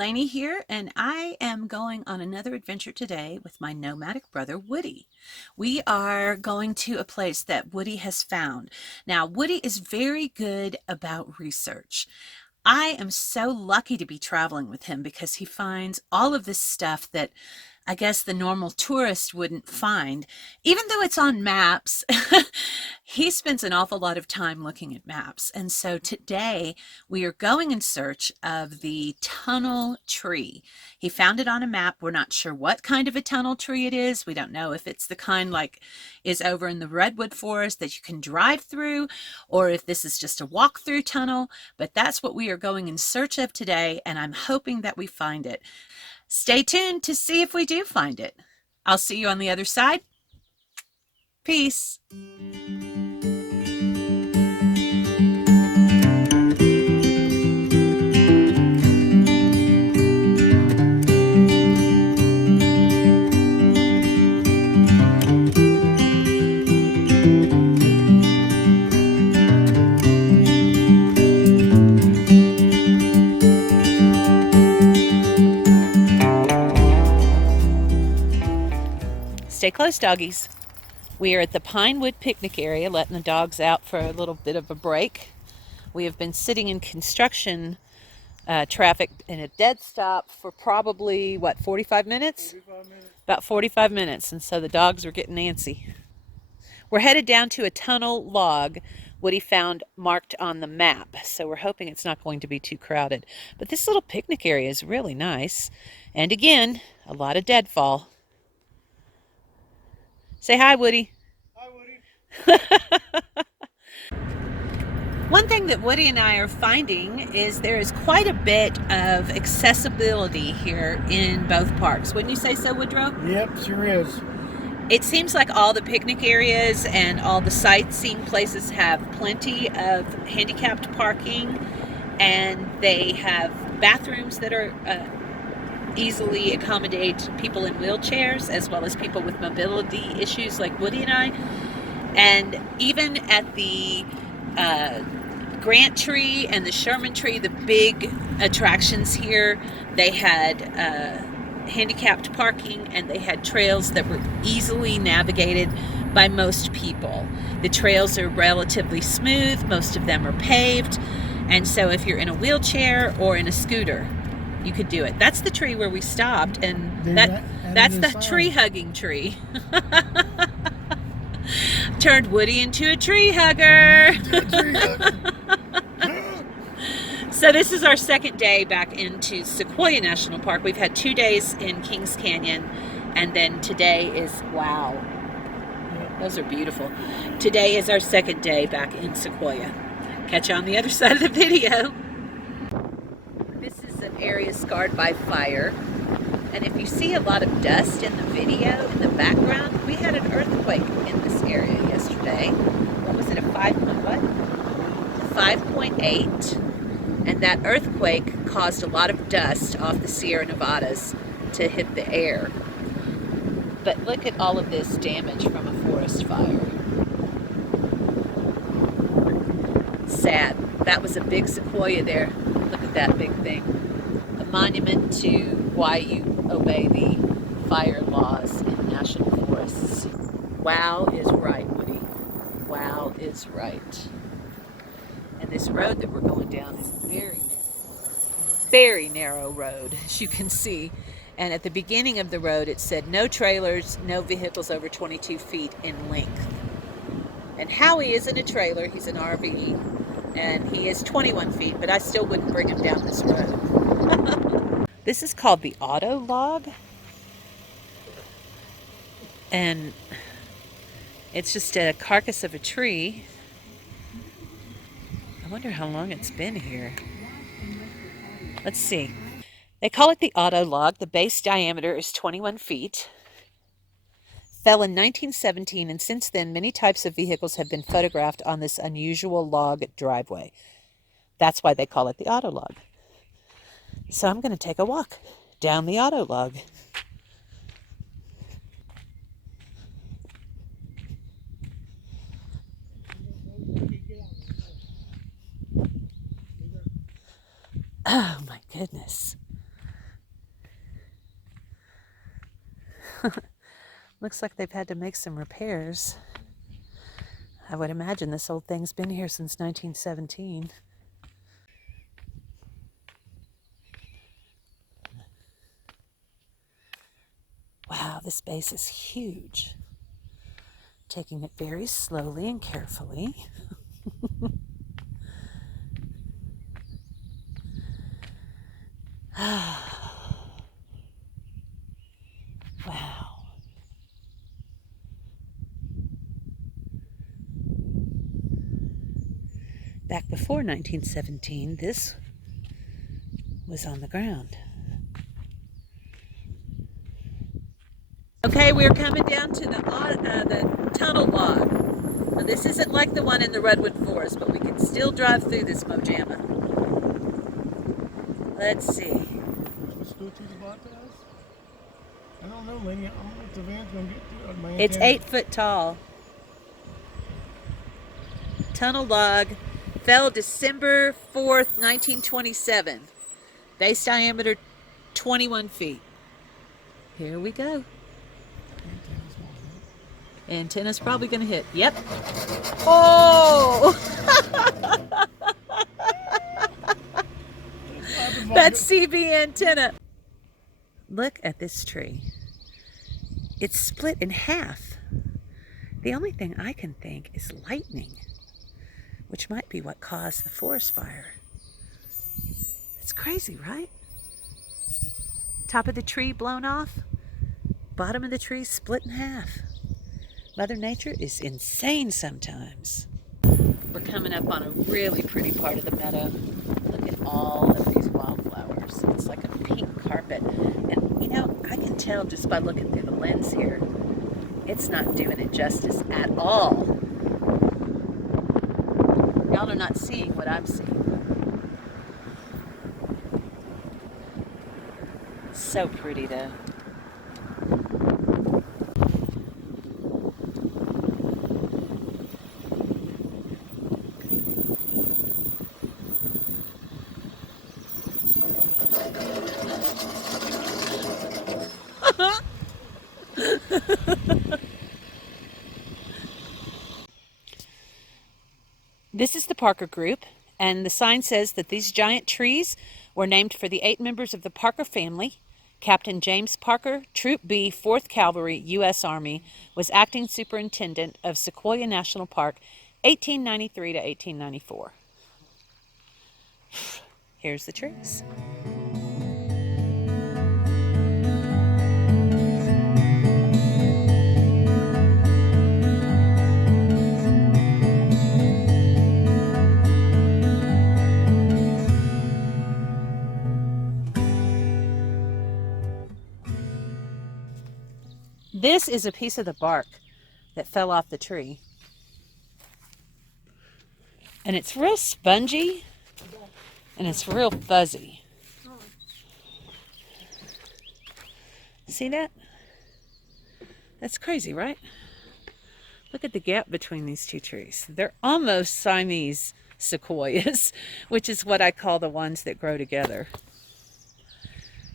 Lainie here, and I am going on another adventure today with my nomadic brother, Woody. We are going to a place that Woody has found. Now, Woody is very good about research. I am so lucky to be traveling with him because he finds all of this stuff that I guess the normal tourist wouldn't find. Even though it's on maps, he spends an awful lot of time looking at maps. And so today we are going in search of the tunnel tree. He found it on a map. We're not sure what kind of a tunnel tree it is. We don't know if it's the kind like is over in the redwood forest that you can drive through, or if this is just a walk-through tunnel. But that's what we are going in search of today, and I'm hoping that we find it. Stay tuned to see if we do find it. I'll see you on the other side. Peace. Stay close, doggies. We are at the Pinewood picnic area, letting the dogs out for a little bit of a break. We have been sitting in construction traffic in a dead stop for probably, what, 45 minutes? 45 minutes. About 45 minutes, and so the dogs are getting antsy. We're headed down to a tunnel log Woody found marked on the map, so we're hoping it's not going to be too crowded. But this little picnic area is really nice. And again, a lot of deadfall. Say hi, Woody. Hi, Woody. One thing that Woody and I are finding is there is quite a bit of accessibility here in both parks. Wouldn't you say so, Woodrow? Yep, sure is. It seems like all the picnic areas and all the sightseeing places have plenty of handicapped parking, and they have bathrooms that are easily accommodate people in wheelchairs as well as people with mobility issues like Woody and I. And even at the Grant Tree and the Sherman Tree, the big attractions here, they had handicapped parking, and they had trails that were easily navigated by most people. The trails are relatively smooth, most of them are paved, and so if you're in a wheelchair or in a scooter, you could do it. That's the tree where we stopped, and that's the tree hugging tree. Turned Woody into a tree hugger. So this is our second day back into Sequoia National Park. We've had 2 days in Kings Canyon, and then today is, wow, those are beautiful. Today is our second day back in Sequoia. Catch you on the other side of the video. This is an area scarred by fire, and if you see a lot of dust in the video in the background, we had an earthquake in this area yesterday. What was it, a 5.8? And that earthquake caused a lot of dust off the Sierra Nevadas to hit the air. But look at all of this damage from a forest fire. Sad. That was a big sequoia there. Look at that big thing. A monument to why you obey the fire laws in national forests. Wow is right, Woody. Wow is right. And this road that we're going down is a very narrow road, as you can see. And at the beginning of the road, it said no trailers, no vehicles over 22 feet in length. And Howie isn't a trailer, he's an RV, and he is 21 feet, but I still wouldn't bring him down this road. This is called the auto log. And it's just a carcass of a tree. I wonder how long it's been here. Let's see. They call it the auto log. The base diameter is 21 feet. Fell in 1917, and since then, many types of vehicles have been photographed on this unusual log driveway. That's why they call it the auto log. So I'm going to take a walk down the auto log. Oh my goodness. Looks like they've had to make some repairs. I would imagine this old thing's been here since 1917. Wow, this base is huge. Taking it very slowly and carefully. Wow. Back before 1917, this was on the ground. Okay, we're coming down to the tunnel log. Now, this isn't like the one in the redwood forest, but we can still drive through this mojama. Let's see. Let's go through the block of us? I don't know, Lainie. I don't know if the van's going to get through. My It's antenna. 8 foot tall. Tunnel log fell December 4th, 1927. Base diameter 21 feet. Here we go. Antenna's probably going to hit. Yep. Oh! That's CB antenna. Look at this tree. It's split in half. The only thing I can think is lightning, which might be what caused the forest fire. It's crazy, right? Top of the tree blown off, bottom of the tree split in half. Mother Nature is insane sometimes. We're coming up on a really pretty part of the meadow. Look at all of these wildflowers. It's like a pink carpet. And you know, I can tell just by looking through the lens here, it's not doing it justice at all. Y'all are not seeing what I'm seeing. So pretty though. This is the Parker group, and the sign says that these giant trees were named for the 8 members of the Parker family. Captain James Parker, Troop B, 4th Cavalry, U.S. Army, was acting superintendent of Sequoia National Park, 1893 to 1894. Here's the trees. This is a piece of the bark that fell off the tree. And it's real spongy and it's real fuzzy. See that? That's crazy, right? Look at the gap between these two trees. They're almost Siamese sequoias, which is what I call the ones that grow together.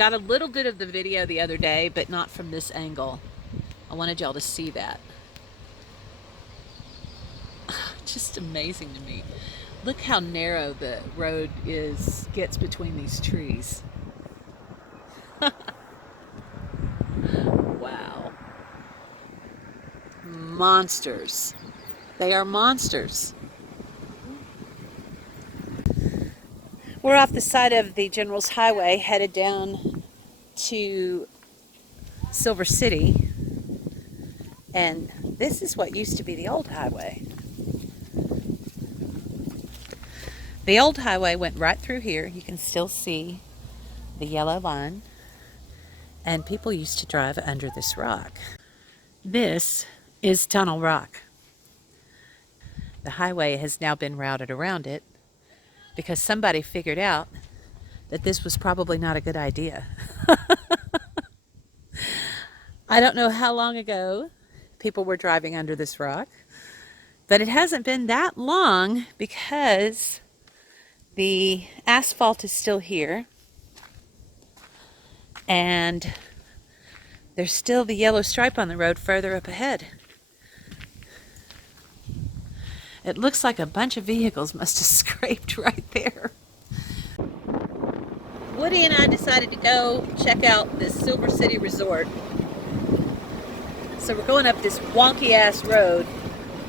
Got a little bit of the video the other day, but not from this angle. I wanted y'all to see that. Just amazing to me. Look how narrow the road gets between these trees. Wow. Monsters. They are monsters. We're off the side of the General's Highway headed down to Silver City. And this is what used to be the old highway. The old highway went right through here. You can still see the yellow line. And people used to drive under this rock. This is Tunnel Rock. The highway has now been routed around it because somebody figured out that this was probably not a good idea. I don't know how long ago people were driving under this rock, but it hasn't been that long because the asphalt is still here and There's still the yellow stripe on the road further up ahead. It looks like a bunch of vehicles must have scraped right there. Woody and I decided to go check out this Silver City Resort. So we're going up this wonky ass road.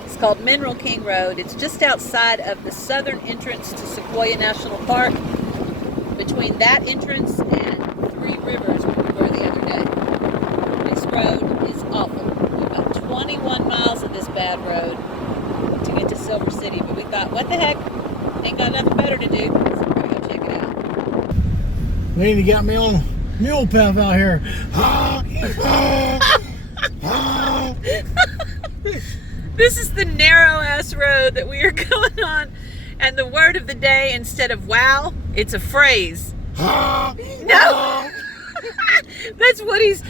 It's called Mineral King Road. It's just outside of the southern entrance to Sequoia National Park. Between that entrance and Three Rivers, where we were the other day. This road is awful. We've got 21 miles of this bad road to get to Silver City, but we thought, what the heck? Ain't got nothing better to do, so we're gonna go check it out. Lainie got me on mule path out here. This is the narrow ass road that we are going on, and the word of the day, instead of wow, it's a phrase. No. That's Woody's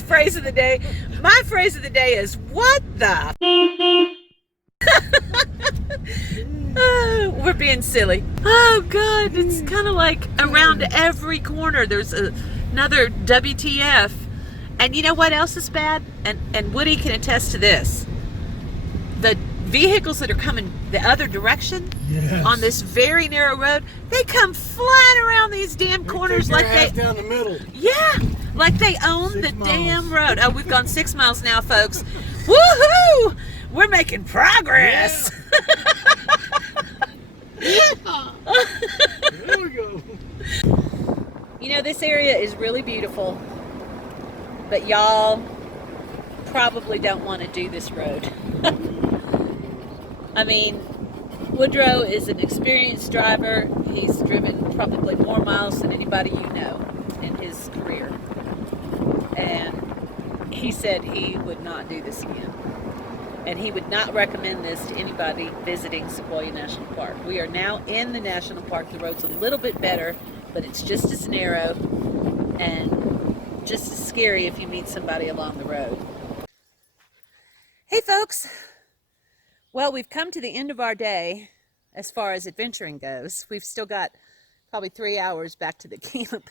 phrase of the day. My phrase of the day is what the. We're being silly. Oh God, it's kind of like around every corner there's another WTF. And you know what else is bad? And Woody can attest to this. The vehicles that are coming the other direction, yes, on this very narrow road, they come flying around these damn corners like they down the middle. Yeah, like they own 6 the miles. Damn road. Oh, we've gone 6 miles now, folks. Woohoo! We're making progress. Yeah. There we go. You know, this area is really beautiful, but y'all probably don't want to do this road. I mean, Woodrow is an experienced driver. He's driven probably more miles than anybody you know in his career. And he said he would not do this again. And he would not recommend this to anybody visiting Sequoia National Park. We are now in the national park. The road's a little bit better, but it's just as narrow and just as scary if you meet somebody along the road. Hey folks! Well, we've come to the end of our day as far as adventuring goes. We've still got probably 3 hours back to the camp.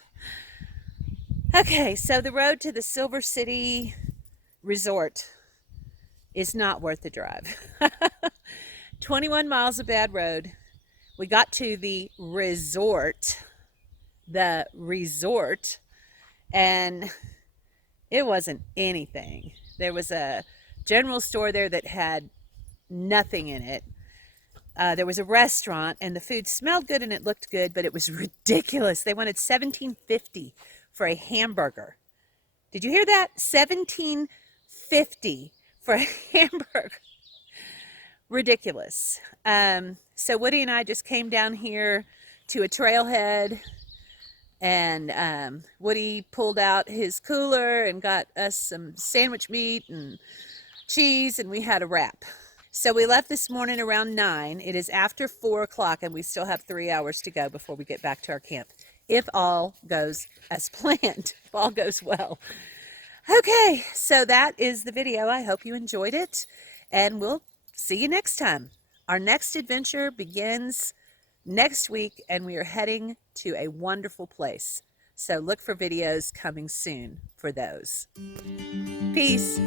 Okay, so the road to the Silver City Resort is not worth the drive. 21 miles of bad road. We got to the resort, and it wasn't anything. There was a general store there that had nothing in it. There was a restaurant, and the food smelled good and it looked good, but it was ridiculous. They wanted $17.50 for a hamburger. Did you hear that? $17.50 for a hamburger. Ridiculous. So Woody and I just came down here to a trailhead, and Woody pulled out his cooler and got us some sandwich meat and cheese, and we had a wrap. So we left this morning around 9. It is after 4 o'clock, and we still have 3 hours to go before we get back to our camp, if all goes as planned, if all goes well. Okay, so that is the video. I hope you enjoyed it, and we'll see you next time. Our next adventure begins next week, and we are heading to a wonderful place. So look for videos coming soon for those. Peace.